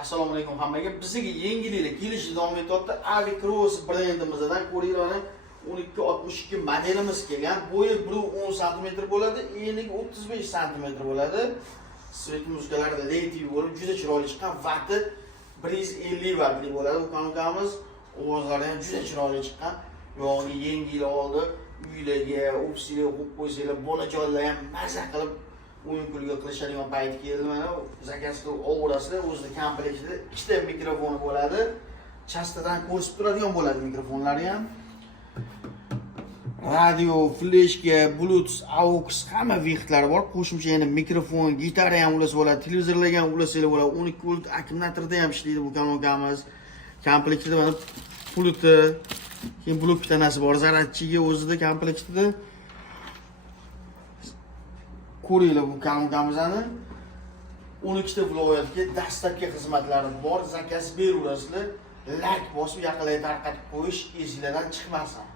Assalomu alaykum hammaga. Bizga yengilliklar kelishi davom etyapti. Avicross brendimizdan ko'ringlar, 1262 modelimiz kelgan. Bo'yi 110 sm bo'ladi, enligi 35 sm bo'ladi. Svet muzikalarda ledi bo'lib, juda chiroyli chiqqan. Vati 150 vatli bo'ladi. Bu kanalimiz ovozlari ham juda chiroyli chiqqan. Yog'i yengil oldi. Uylarga, ofislarga qo'yib qo'ysanglar, bolajonlar ham maza qilib o'yin kulgi qilishadigan payti keldi. Mana zakaz qilib ovorasida o'zida komplektida ikkita mikrofoni bo'ladi. Chastadan ko'rsatib turadigan bo'ladi mikrofonlari ham. Radio, fleshka, Bluetooth, AUX hamma vixtlari bor. Qo'shimcha yana mikrofon, gitara ham ulasa bo'ladi, televizorlarga ham ulasanglar bo'ladi. 12 volt akkumulyatorda ham ishlaydi bu kanalimiz. Komplektida mana pulti, keyin blok tanasi bor, zaryadchiga o'zida komplektida. Ko'ringlar bu kanalimizni 12 ta viloyatga dastlabki xizmatlari bor. Zakaz beraverasizlar. Like bosib yaqinlarga tarqatib qo'yish esinglardan chiqmasin.